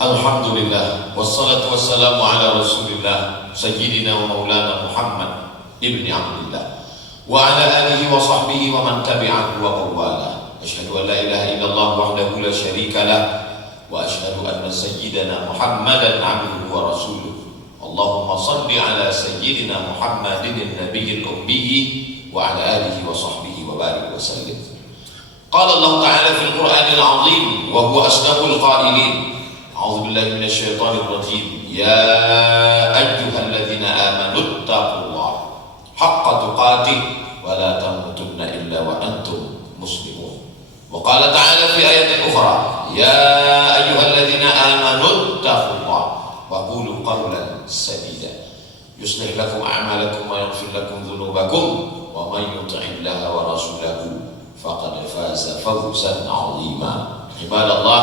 Alhamdulillah, wassalatu wassalamu ala rasulillah sayyidina wa maulana Muhammad ibni Abdillah wa ala alihi wa sahbihi wa man tabi'ahu wa mawala. Asyhadu an la ilaha illallah wahdahu la syarika lah wa asyhadu anna sayyidina Muhammadan abduhu wa rasuluh. Allahumma salli ala sayyidina Muhammadin nabiyil ummi wa ala alihi wa sahbihi wa barik wa sallim. Qala Allah ta'ala fil Qur'anil 'azim wa huwa asdaqul qailin. A'udzu billahi minasy syaithanir rajim. Ya ayyuhalladzina amanu taqullaha haqqa tuqatih wa la tamutunna illa wa antum muslimun. Wa qala ta'ala fi ayatin ukhra, ya ayyuhalladzina amanu taqullaha wa qulu qawlan sadida yuslih lakum a'malakum wa yaghfir lakum dhunubakum wa man yuti'illaha wa rasulahu faqad faza fawzan 'azima. Ibadallah,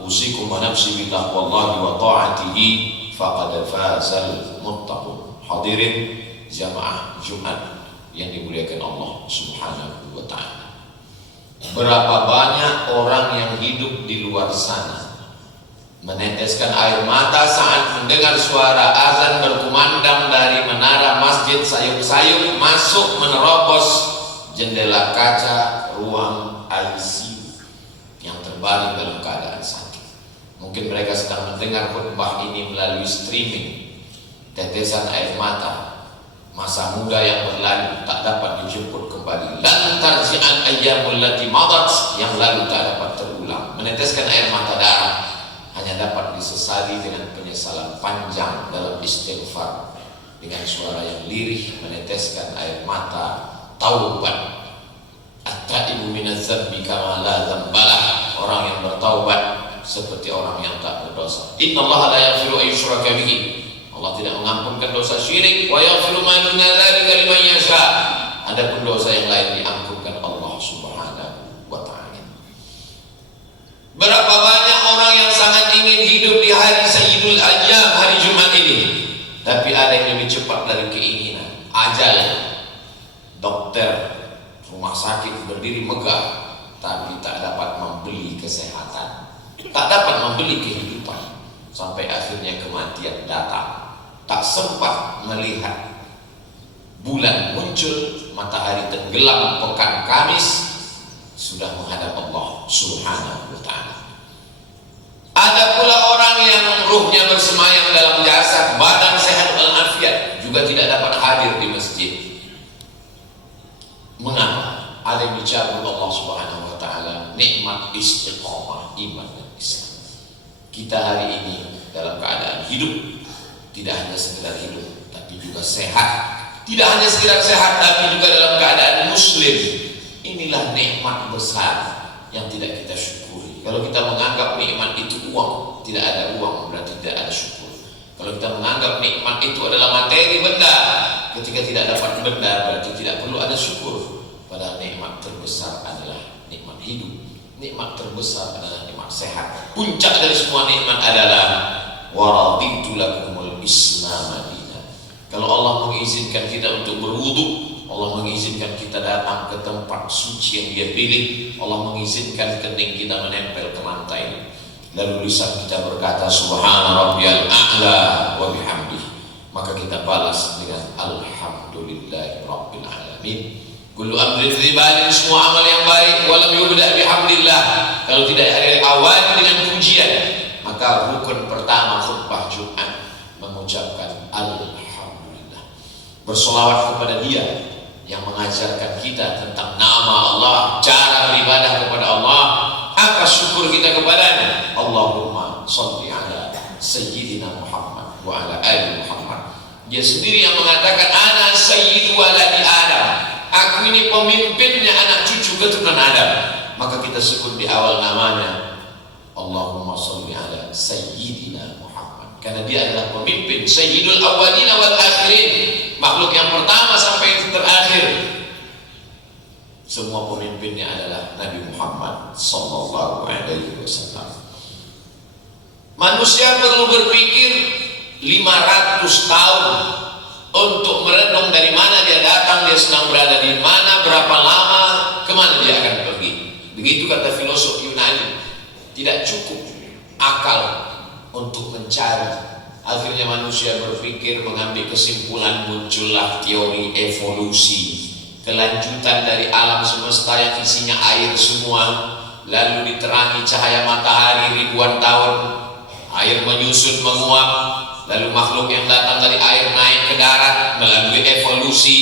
usikum wa nafsi bi taqwallahi wa ta'atihi faqad fazal muttaqun. Hadirin jamaah Jumat yang dimuliakan Allah Subhanahu wa ta'ala. Berapa banyak orang yang hidup di luar sana meneteskan air mata saat mendengar suara azan berkumandang dari menara masjid, sayup-sayup masuk menerobos jendela kaca ruang ICU yang terbaring dalam keadaan sakit. Mungkin mereka sedang mendengar khutbah ini melalui streaming. Tetesan air mata, masa muda yang berlalu tak dapat dijemput kembali. Lan tarji'an ayyamul lati madat, yang lalu tak dapat terulang. Meneteskan air mata darah hanya dapat disesali dengan penyesalan panjang dalam istighfar, dengan suara yang lirih meneteskan air mata taubat. At-taibu minaz dzambi kama la dzambalah, orang yang bertaubat seperti orang yang tak berdosa. Innallaha la yaghfiru an yushraka bihi, Allah tidak mengampunkan dosa syirik, wa yaghfiru ma duna dzalika liman yasha. Adapun dosa yang lain diampunkan Allah Subhanahu wa ta'ala. Berapa banyak orang yang sangat ingin hidup di hari Sayyidul Ayyam, hari Jumat ini, tapi ada yang lebih cepat dari keinginan, ajal. Dokter, rumah sakit berdiri megah, tapi tak dapat membeli kesehatan, tak dapat membeli kehidupan, sampai akhirnya kematian datang. Tak sempat melihat bulan muncul, matahari tenggelam, pekan Kamis sudah menghadap Allah Subhanahu wa ta'ala. Ada pula orang yang ruhnya bersemayam dalam jasad, badan sehat walafiat, juga tidak dapat hadir di masjid. Mengapa? Ada yang dicabut Allah Subhanahu wa ta'ala nikmat istiqomah iman dan Islam. Kita hari ini dalam keadaan hidup, tidak hanya sekedar hidup tapi juga sehat. Tidak hanya sekedar sehat tapi juga dalam keadaan muslim. Inilah nikmat besar yang tidak kita syukuri. Kalau kita menganggap nikmat itu uang, tidak ada uang berarti tidak ada syukur. Kalau kita menganggap nikmat itu adalah materi, benda, ketika tidak dapat benda berarti tidak perlu ada syukur. Padahal nikmat terbesar adalah nikmat hidup. Nikmat terbesar adalah nikmat sehat. Puncak dari semua nikmat adalah waraditu lakumul Islam dinan. Kalau Allah mengizinkan kita untuk berwudu, Allah mengizinkan kita datang ke tempat suci yang Dia pilih, Allah mengizinkan kening kita menempel ke lantai, lalu lisan kita berkata subhana rabbiyal a'la wa bihamdihi, maka kita balas dengan alhamdulillahi rabbil alamin. Kullu amrin ribalin, semua amal yang baik, walam yubda bihamdillah, kalau tidak awali dengan pujian, maka rukun pertama khutbah Jumat mengucapkan alhamdulillah, bersolawat kepada Dia yang mengajarkan kita tentang nama Allah, cara beribadah kepada Allah, apa syukur kita kepadanya. Allahumma sholli ala sayyidina Muhammad wa ala ali Muhammad. Dia sendiri yang mengatakan ana sayyidu waladi Adam, aku ini pemimpinnya anak cucu keturunan Adam. Maka kita sebut di awal namanya Allahumma sholli ala sayyidina Muhammad, karena dia adalah pemimpin, sayyidul awwalin wal akhirin, makhluk yang pertama sampai yang terakhir. Semua pemimpinnya adalah Nabi Muhammad sallallahu alaihi wasallam. Manusia perlu berpikir 500 tahun untuk merenung dari mana dia datang, dia sedang berada di mana, berapa lama, kemana dia akan pergi. Begitu kata filosof Yunani. tidak cukup akal untuk mencari. Akhirnya manusia berpikir, mengambil kesimpulan, muncullah teori evolusi, kelanjutan dari alam semesta yang isinya air semua, lalu diterangi cahaya matahari ribuan tahun, air menyusut menguap, lalu makhluk yang datang dari air naik ke darat melalui evolusi,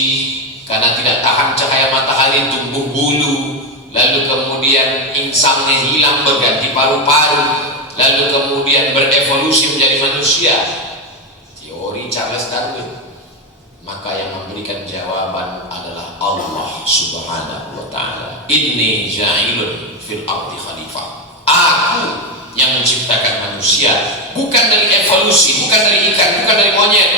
karena tidak tahan cahaya matahari tumbuh bulu, lalu kemudian insangnya hilang berganti paru-paru, lalu kemudian berevolusi menjadi manusia. Teori Charles Darwin. Maka yang memberikan jawaban adalah Allah Subhanahu wa ta'ala. Inni ja'ilun fil ardi khalifah. Aku yang menciptakan manusia, bukan dari evolusi, bukan dari ikan, bukan dari monyet.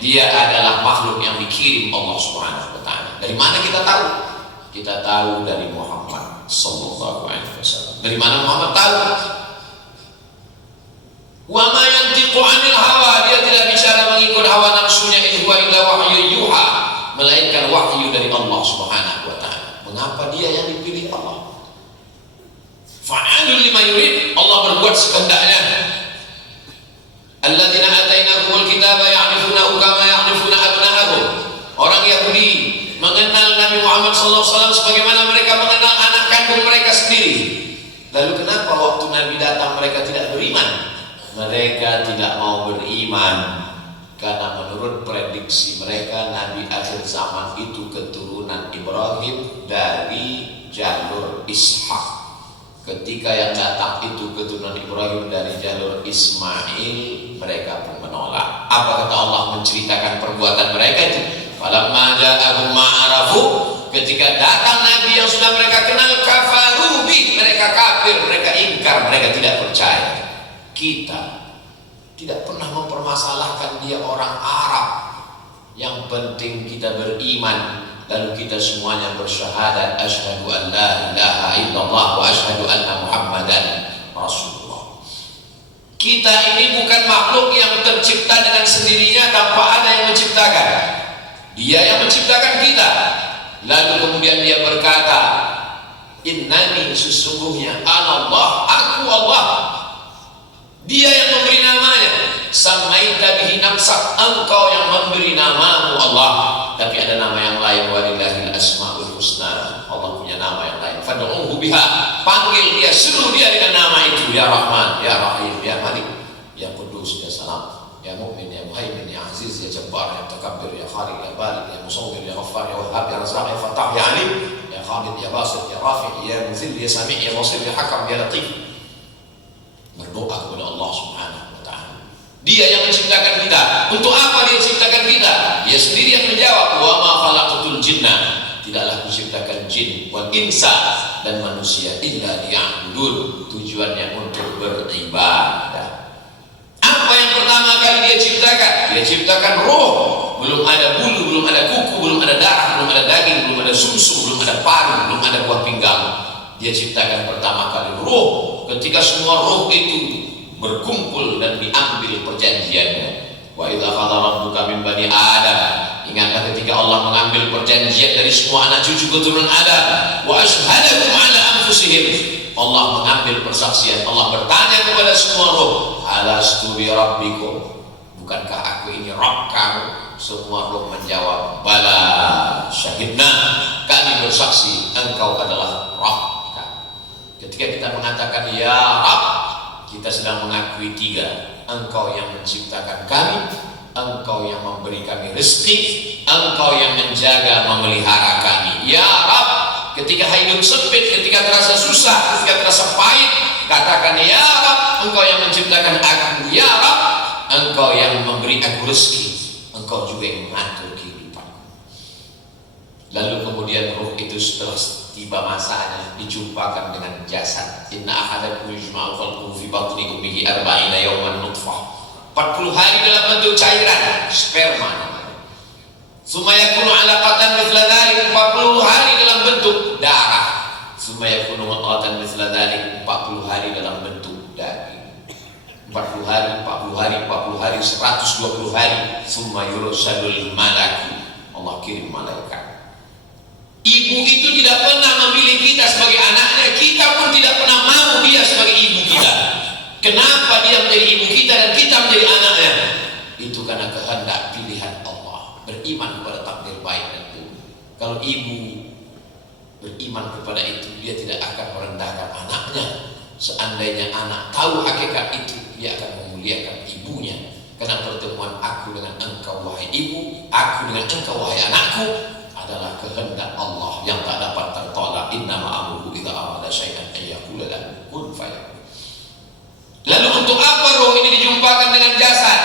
Dia adalah makhluk yang dikirim Allah Subhanahu wa ta'ala. Dari mana kita tahu? Kita tahu dari Muhammad sallallahu alaihi wasallam. Dari mana Muhammad tahu? Wa ma yantiqu 'anil hawa, dia tidak bicara mengikut hawa nafsunya, in huwa illa wahyu yuha, melainkan wahyu dari Allah Subhanahu wa ta'ala. Mengapa dia yang dipilih Allah? Fa'alul lima yurid, Allah berbuat sekehendaknya. Alladzina atainahumul kitaba ya'rifunahu kama ya'rifuna abna'ahum. Orang Yahudi mengenal Nabi Muhammad SAW sebagaimana mereka mengenal anak kandung mereka sendiri. Lalu kenapa waktu Nabi datang mereka tidak beriman? Mereka tidak mau beriman karena menurut prediksi mereka Nabi akhir zaman itu keturunan Ibrahim dari jalur Ishak. Ketika yang datang itu keturunan Ibrahim dari jalur Ismail, mereka pun menolak. Apa kata Allah menceritakan perbuatan mereka itu? Falamma ja'ahum ma'arafu, ketika datang Nabi yang sudah mereka kenal, kafaru bih, mereka kafir, mereka ingkar, mereka tidak percaya. Kita tidak pernah mempermasalahkan dia orang Arab. Yang penting kita beriman, lalu kita semuanya bersyahadat asyhadu an la ilaha illallah wa asyhadu anna muhammadan rasulullah. Kita ini bukan makhluk yang tercipta dengan sendirinya tanpa ada yang menciptakan. Dia yang menciptakan kita. Lalu kemudian dia berkata, innani, sesungguhnya anallah, aku Allah. Dia yang memberi namanya. Samaita bihi nafsak, engkau yang memberi namamu Allah. Tapi ada nama yang lain, walillahil asmaul husna. Allah punya nama yang lain. Fad'uhu biha, panggil dia, suruh dia dengan nama itu. Ya Rahman, Ya Rahim, Ya Malik, Ya Qudus, Ya Salam, Ya Mu'min, Ya Muhaimin, Ya Aziz, Ya Jabbar, Ya Takabbir, Ya Khaliq, Ya Balik, Ya Musawwir, Ya Ghaffar, Ya Wahhab, Ya Razzaq, Ya Fattah, Ya Alim, Ya Khabid, Ya Basit, Ya Rafi', Ya Muzil, Ya Sami', Ya Basir, Ya Hakam, Ya Latif. Berdoa kepada Allah Subhanahu wa ta'ala. Dia yang menciptakan kita. Untuk apa dia ciptakan kita? Dia sendiri yang menjawab, wa ma khalaqatul jinna, tidaklah kuciptakan jin wal insa, dan manusia, illa liya'budun, tujuannya untuk beribadah. Apa yang pertama kali dia ciptakan? Dia ciptakan roh. Belum ada bulu, belum ada kuku, belum ada darah, belum ada daging, belum ada sumsum, belum ada paru, belum ada buah pinggang. Dia ciptakan pertama kali roh. Ketika semua roh itu berkumpul dan diambil perjanjiannya, wa idza qala rabbuka min bani adam, ingatlah ketika Allah mengambil perjanjian dari semua anak cucu keturunan Adam, wa ashhadahum ala anfusihim, Allah mengambil persaksian, Allah bertanya kepada semua roh, alastu bi rabbikum, bukankah aku ini Rabb kamu? Semua roh menjawab, bala syahidna, kami bersaksi engkau adalah Rabb. Ketika kita mengatakan ya Rabb, kita sedang mengakui tiga. Engkau yang menciptakan kami, engkau yang memberi kami rezeki, engkau yang menjaga memelihara kami. Ya Rabb, ketika hidup sempit, ketika terasa susah, ketika terasa pahit, katakan ya Rabb, engkau yang menciptakan aku. Ya Rabb, engkau yang memberi aku rezeki, engkau juga yang mengatur kehidupanku. Lalu kemudian ruh itu setelah tiba masanya dijumpakan dengan jasad. Inna ahadakum yujma'u khalquhu fi batni ummihi arba'ina yawman nutfah, 40 hari dalam bentuk cairan sperma namanya. Summa yakunu 'alaqatan mithla dzalik, 40 hari dalam bentuk darah. Summa yakunu mudghatan mithla dzalik, 40 hari dalam bentuk daging. 40 hari, 40 hari, 40 hari, 120 hari. Summa yursalul malaku, Allah kirim malaikat. Ibu itu tidak pernah memilih kita sebagai anaknya, kita pun tidak pernah mau dia sebagai ibu kita. dia menjadi ibu kita dan kita menjadi anaknya. Itu karena kehendak pilihan Allah. Beriman kepada takdir baik dan buruk. Kalau ibu beriman kepada itu, dia tidak akan merendahkan anaknya. Seandainya anak tahu hakikat itu, dia akan memuliakan ibunya. Karena pertemuan aku dengan engkau wahai ibu, aku dengan engkau wahai anakku adalah kehendak Allah yang tak dapat tertolak. Innama amruhu idza arada syai'an ayyaqula lahu kun fayakun. Lalu untuk apa roh ini dijumpakan dengan jasad?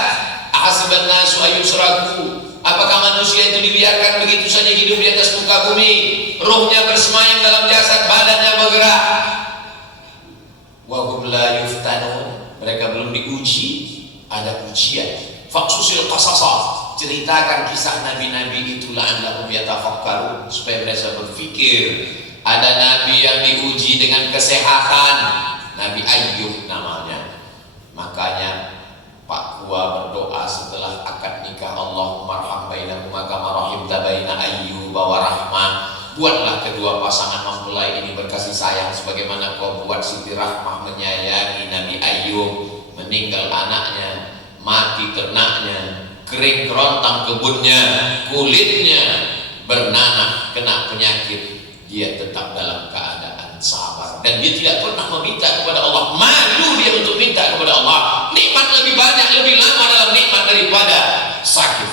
Ahasiban nasu ayyusraku. Apakah manusia itu dibiarkan begitu saja hidup di atas muka bumi? Rohnya bersemayam dalam jasad, badannya bergerak. Wa hum la yuftanun. Mereka belum diuji. Ada ujian. Faqsusil qasasa, ceritakan kisah nabi-nabi itu la'allahum yatafakkarun, supaya mereka berfikir. Ada nabi yang diuji dengan kesehatan, Nabi Ayyub namanya. Makanya Pak Kua berdoa setelah akad nikah, Allahumma arham bainahuma kama rahimta baina Ayyub wa Rahmah. Buatlah kedua pasangan mempelai ini berkasih sayang sebagaimana kau buat Siti Rahmah menyayangi Nabi Ayyub. Meninggal anaknya, mati ternaknya, kering kerontang kebunnya, kulitnya bernanah, kena penyakit, dia tetap dalam keadaan sabar dan dia tidak pernah meminta kepada Allah. Malu dia untuk minta kepada Allah. Nikmat lebih banyak, lebih lama dalam nikmat daripada sakit.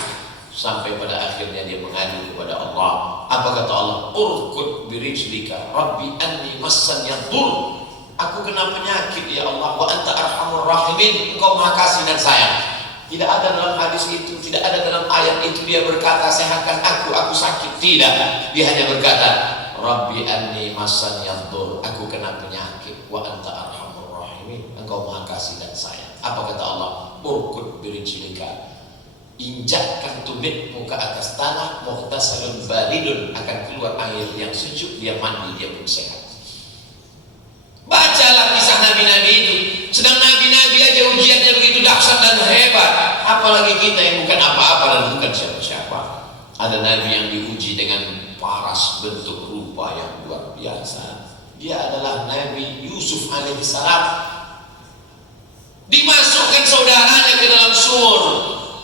Sampai pada akhirnya dia mengadu kepada Allah. Apa kata Allah? Urkud birijlika rabbi anni massan yadur. Aku kena penyakit ya Allah, wa anta arhamur rahimin, engkau maha kasih dan sayang. Tidak ada dalam hadis itu, tidak ada dalam ayat itu dia berkata sehatkan aku sakit. Tidak, dia hanya berkata rabbi anni massan yadur, aku kena penyakit, wa anta arhamur rahimin, engkau maha kasih dan sayang. Apa kata Allah? Urkud birijlika, injakkan tumitmu ke atas tanah, muhtasalun baridun, akan keluar air yang sejuk, dia mandi, dia pun sehat. Bacalah kisah nabi-nabi itu. Sedang nabi-nabi aja ujiannya begitu dahsyat dan hebat, apalagi kita yang bukan apa-apa dan bukan siapa-siapa. Ada nabi yang diuji dengan paras bentuk rupa yang luar biasa. Dia adalah Nabi Yusuf alaihissalam. Dimasukkan saudaranya ke dalam sumur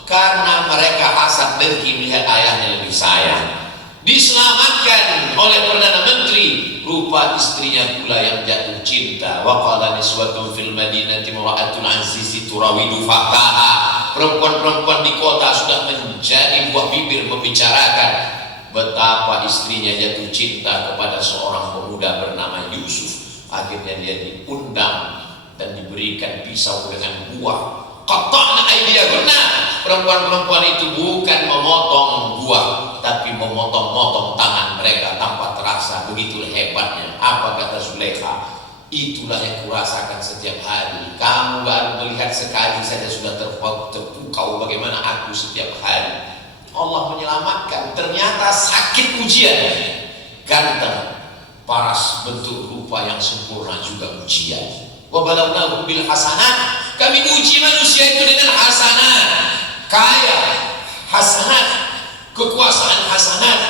karena mereka hasad dengki melihat ayahnya lebih sayang. Diselamatkan oleh Perdana Menteri, rupa istrinya pula yang jatuh cinta. Wa qala niswatun fil madinati imra'atul azizi turawidu fataha. Perempuan-perempuan di kota sudah menjadi buah bibir membicarakan betapa istrinya jatuh cinta kepada seorang pemuda bernama Yusuf. Akhirnya dia diundang dan diberikan pisau dengan buah. Qata'na aydiyahunna. Perempuan-perempuan itu bukan memotong buah, tapi memotong-motong tangan mereka tanpa terasa. Begitu hebatnya. Apa kata Zulaikha? Itulah yang kurasakan setiap hari. Kamu baru melihat sekali saja sudah terpukau bagaimana aku setiap hari. Allah menyelamatkan. Ternyata sakit ujian, ganteng, paras, bentuk rupa yang sempurna juga ujian. Wa balawnahum bil hasanat. Kami uji manusia itu dengan hasanat, kaya, hasanat, kekuasaan hasanat.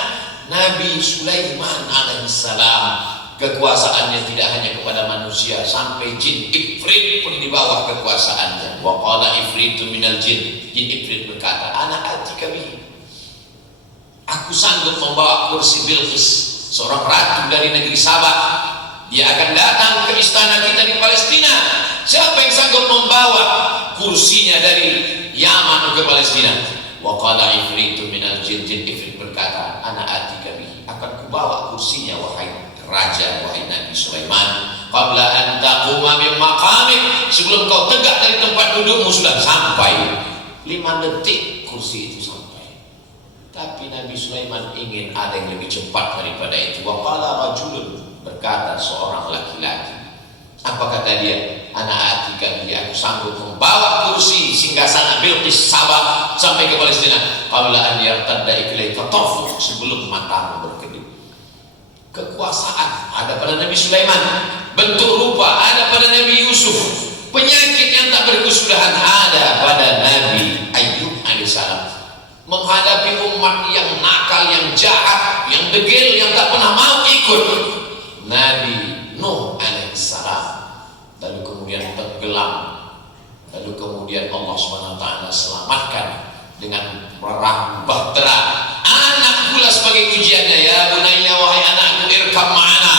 Nabi Sulaiman alaihissalam, kekuasaannya tidak hanya kepada manusia, sampai jin Ifrit pun di bawah kekuasaannya. Wa qala ifritun minal jin. Jin Ifrit berkata, ana atika bihi. Aku sanggup membawa kursi Bilqis, seorang ratu dari negeri Sabah. Dia akan datang ke istana kita di Palestina. Siapa yang sanggup membawa kursinya dari Yaman ke Palestina? Wa qala ifritun minal jin. Jin Ifrit berkata, ana atika bihi. Akan kubawa kursinya wahai raja, wahai Nabi Sulaiman. Qabla an taquma min maqamik. Sebelum kau tegak dari tempat dudukmu sudah sampai. 5 detik kursi itu sampai. Tapi Nabi Sulaiman ingin ada yang lebih cepat daripada itu. Wa qala rajulun, berkata seorang laki-laki. Apa kata dia? Ana atika bihi, aku sanggup membawa kursi singgasana Bilqis Sabah sampai ke Palestina. Qabla an yartadda ilaika tarfuk, sebelum matamu berkedip. Kekuasaan ada pada Nabi Sulaiman, bentuk rupa ada pada Nabi Yusuf, penyakit yang tak berkesudahan ada pada Nabi Ayyub alaihissalam. Menghadapi umat yang nakal, yang jahat, yang degil, yang tak pernah mau ikut, Nabi Nuh alaihissalam. Lalu kemudian tenggelam Lalu kemudian Allah SWT selamatkan dengan perang bahtera. Anak pula sebagai ujiannya, ya bunayya, wahai anakku, irkam ma'ana,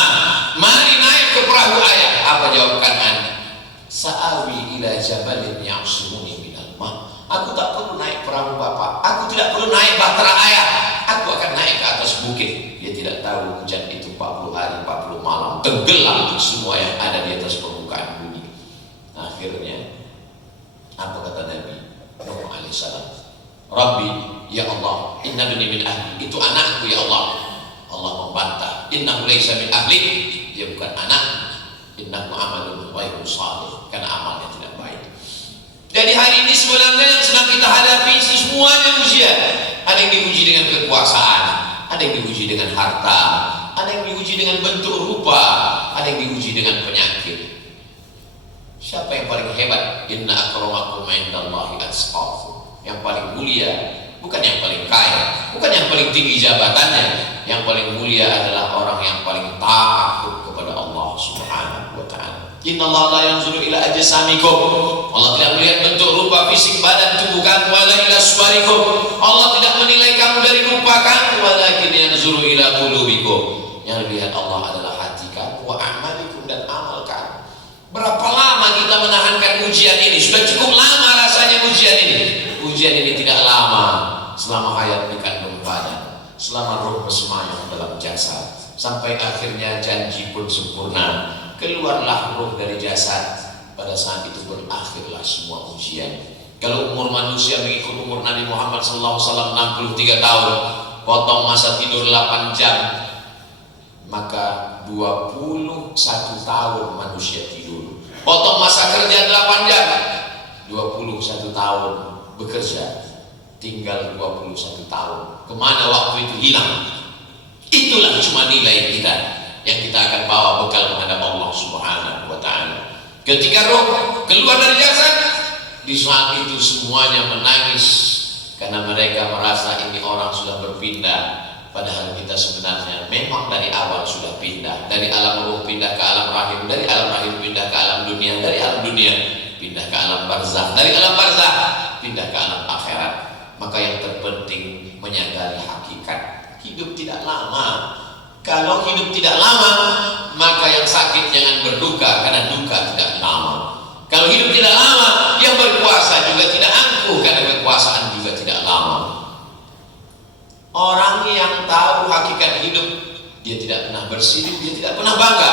mari naik ke perahu ayah. Apa jawab anak? Sa'awi ila jabalin ya'simuni minal ma'. Aku tak perlu naik perahu bapak, aku tidak perlu naik bahtera ayah, aku akan naik ke atas bukit. Dia tidak tahu hujan itu 40 hari 40 malam tenggelam semua yang ada di atas permukaan bumi. Akhirnya apa kata Nabi Nuh alaihissalam? Rabbi, ya Allah, inna bani min ahli, itu anakku ya Allah. Allah membantah, innahu laysa min ahli, dia bukan anak, innahu amalun ghairu shalih, karena amalnya tidak baik. Jadi hari ini sebenarnya yang sedang kita hadapi semuanya ujian. Ada yang diuji dengan kekuasaan, ada yang diuji dengan harta, ada yang diuji dengan bentuk rupa, ada yang diuji dengan penyakit. Siapa yang paling hebat? Inna akramakum indallahi atqakum. Yang paling mulia bukan yang paling kaya, bukan yang paling tinggi jabatannya. Yang paling mulia adalah orang yang paling takut kepada Allah Subhanahu wa ta'ala. Innallaha la yanzuru ila ajsamikum. Allah tidak melihat bentuk rupa fisik badan tubuh kamu, wala ila suwarikum. Allah tidak menilai kamu dari rupa kamu, walakin yanzuru ila qulubikum. Yang dilihat Allah adalah hati kamu, wa a'malikum, dan amal kamu. Berapa lama kita menahankan ujian ini? Sudah cukup lama rasanya ujian ini. Ujian ini tidak lama selama hayat di kandung badan, selama roh bersemayam dalam jasad, sampai akhirnya janji pun sempurna. Keluarlah roh dari jasad. Pada saat itu berakhirlah semua ujian. Kalau umur manusia mengikut umur Nabi Muhammad SAW 63 tahun, potong masa tidur 8 jam, maka 21 tahun manusia tidur. Potong masa kerja 8 jam, 21 tahun bekerja, tinggal 21 tahun. Kemana waktu itu hilang? Itulah cuma nilai kita yang kita akan bawa bekal menghadap Allah Subhanahu wa ta'ala. Ketika roh keluar dari jasad, di saat itu semuanya menangis karena mereka merasa ini orang sudah berpindah. Padahal kita sebenarnya memang dari awal sudah pindah. Dari alam ruh pindah ke alam rahim, dari alam rahim pindah ke alam dunia, dari alam dunia pindah ke alam barzakh, dari alam barzakh pindah ke alam akhirat. Maka yang terpenting menyadari hakikat hidup tidak lama. Kalau hidup tidak lama, maka yang sakit jangan berduka, karena duka tidak lama. Kalau hidup tidak lama, yang berkuasa juga tidak angkuh, karena kekuasaan juga tidak lama. Orang yang tahu hakikat hidup, dia tidak pernah bersedih, dia tidak pernah bangga,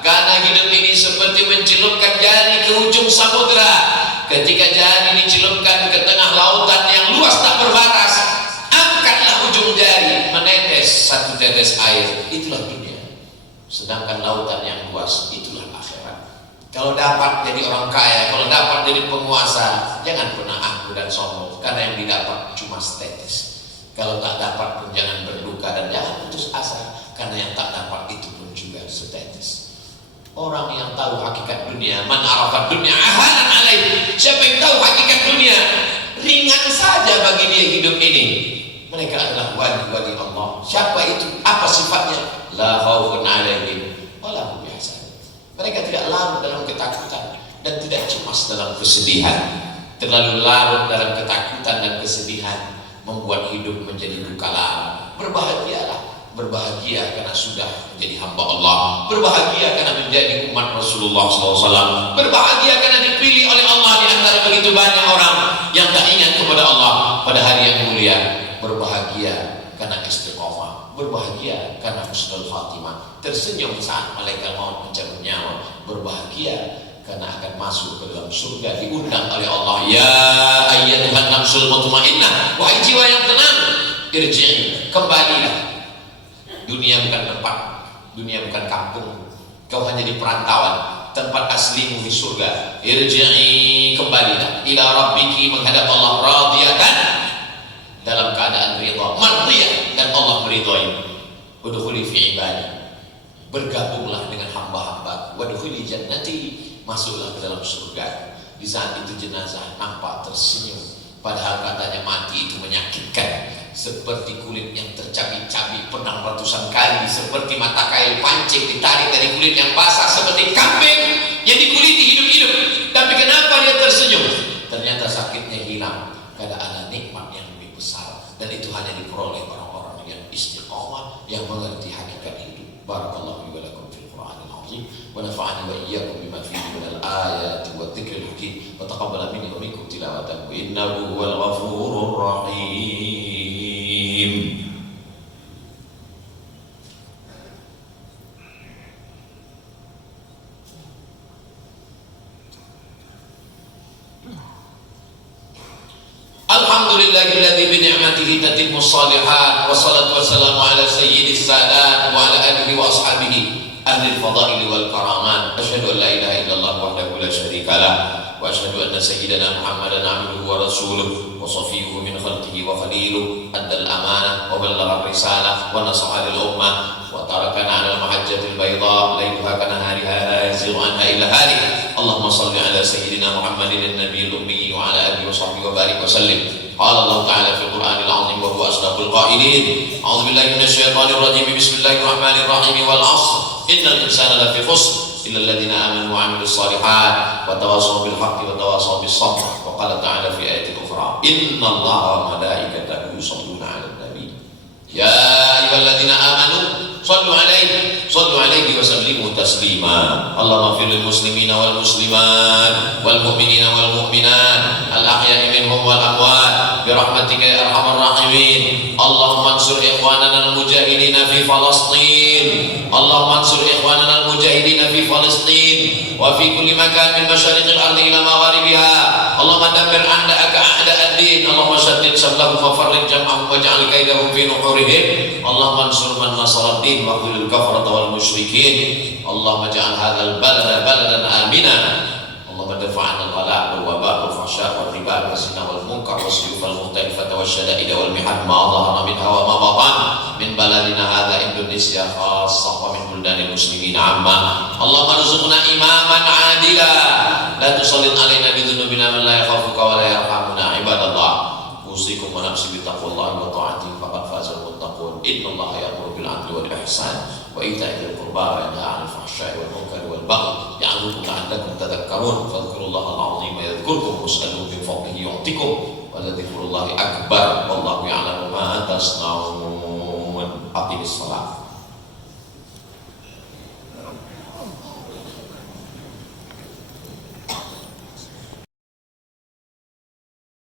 karena hidup ini seperti mencelupkan jari ke ujung samudera. Ketika jari dicelupkan ke tengah lautan yang luas tak berbatas, angkatlah ujung jari, menetes satu tetes air, itulah dunia. Sedangkan lautan yang luas, itulah akhirat. Kalau dapat jadi orang kaya, kalau dapat jadi penguasa, jangan pernah angkuh dan sombong, karena yang didapat cuma setetes. Kalau tak dapat pun jangan berduka dan jangan putus asa, karena yang tak dapat itu pun juga setetes. Orang yang tahu hakikat dunia, man arafat dunia ahanan alaih. Siapa yang tahu hakikat dunia, ringan saja bagi dia hidup ini. Mereka adalah wali-wali Allah. Siapa itu? Apa sifatnya? La khaufun alaihim wa la hum yahzanun. Mereka tidak larut dalam ketakutan dan tidak cemas dalam kesedihan. Terlalu larut dalam ketakutan dan kesedihan membuat hidup menjadi duka lara. Berbahagialah, berbahagia karena sudah menjadi hamba Allah, berbahagia karena menjadi umat Rasulullah SAW, berbahagia karena dipilih oleh Allah di antara begitu banyak orang yang tak ingat kepada Allah pada hari yang mulia, berbahagia karena istiqomah, berbahagia karena husnul khatimah, tersenyum saat malaikat maut mencabut nyawa, berbahagia karena akan masuk ke dalam surga, diundang oleh Allah. Ya ayyatuhan nafsul mutmainnah, wahai jiwa yang tenang, irji'i, kembalilah. Dunia bukan tempat, dunia bukan kampung, kau hanya di perantauan, tempat aslimu di surga. Irji'i, kembalilah ila rabbiki, menghadap Allah, radiyatan, dalam keadaan ridha, mardiyah, dan Allah meridhai. Udkhuli fi ibadi, bergabunglah dengan hamba-hamba, wadkhuli jannati, masuklah ke dalam surga. Di saat itu jenazah nampak tersenyum, padahal katanya mati itu menyakitkan, seperti kulit yang tercabik-cabik pedang ratusan kali, seperti mata kail pancing ditarik dari kulit yang basah, seperti kambing yang dikuliti hidup-hidup. Tapi kenapa dia tersenyum? ternyata sakitnya hilang. Karena ada nikmat yang lebih besar, dan itu hanya diperoleh orang-orang yang istiqomah, yang mengerti hakikat hidup. Barakallahu li wa lakum fil Qur'anil azim, wa nafa'ani wa iyyakum bima fihi minal ayati wa dzikril hakim, wa taqabbala minni wa minkum tilawatahu innahu huwal ghafurur rahim. Alhamdulillahilladzi bi ni'matihi tatimmus shalihat, wassalatu wassalamu ala sayyidis sadat wa ala alihi wa ashabihi ahli al-fadaili wal karamat. Asyhadu an la ilaha illallah wahdahu la syarika lah, wa asyhadu anna sayyidana Muhammadan abduhu wa rasuluh wa safiyyuhu min khalqihi wa khaliluh, addal amanah wa ballagha risalah wa nasaha lil ummah wa tarakana 'ala al-mahajjatil bayda laylaha kanahariha la yazighu anha illa halik. Allahumma shalli ala sayyidina Muhammadin an-nabiyil ummi wa ala alihi wa sahbihi wa barik wa sallim. Qala Allah ta'ala fil Qur'anil 'azim wa huwa asdaqul qailin. A'udzu billahi minasy syaithanir rajim. Bismillahirrahmanirrahim. Wal 'ashr innal insana lafi khusr illa alladziina aamanu wa 'amilus shalihat wa tawassaw bil haqqi wa tawassaw bis sabr. Wa qala ta'ala fi ayatin ukhra, innallaha wa malaikatahu yusholluna 'alan nabi ya ayyuhalladzina amanu sallu alaihi wa sallimu taslima. Allahumma fir lil muslimina wal muslimat wal mu'minina wal mu'minat al ahya'i minhum wal amwat bi rahmatika ya arhamar rahimin. Allahumma ansur ikhwanana al mujahidin fi Falastin. Allahumma ansur ikhwanana al mujahidin fi Falastin wa fi kulli makan min masyariqil ardi ila magharibiha. Allahumma dabbir a'da'aka a'da'ad din. Allahumma shaddid shamlahum wa farrij jam'ahum waj'al kaidahum fi nuhurihim. Allahumma ansur man nasara ad-din wa qul al-kafarata wal musyrikin. Allahumma ja'al hadzal balada baladan amina. Allahumma dafa'na al-ghala' wal waba' wal fahsya' wal riba wal zina wal munkar was suyuf al mukhtalifata was shada'id wal mihan ma dhahara minha wa ma batan min baladina hadza Indonesia khassah wa min buldanil muslimin 'amma. Allahumma rzuqna imaman 'adila la tusallit 'alaina bi dhunubina man la yakhafuka wa la yarhamuna. Ibadallah, usikum wa nafsi bi taqwallahi wa ta'atihi faqad fazal muttaqun. Innallaha ya'muru bil 'adli wal ihsan wa ita'i dzil qurba wa yanha 'anil fahsya'i wal munkari wal baghi ya'idzukum la'allakum tadhakkarun. Fadhkurullahal 'azima yadhkurkum was'aluhu min fadlihi yu'tikum wa la dzikrullahi akbar wallahu ya'lamu ma tasna'un.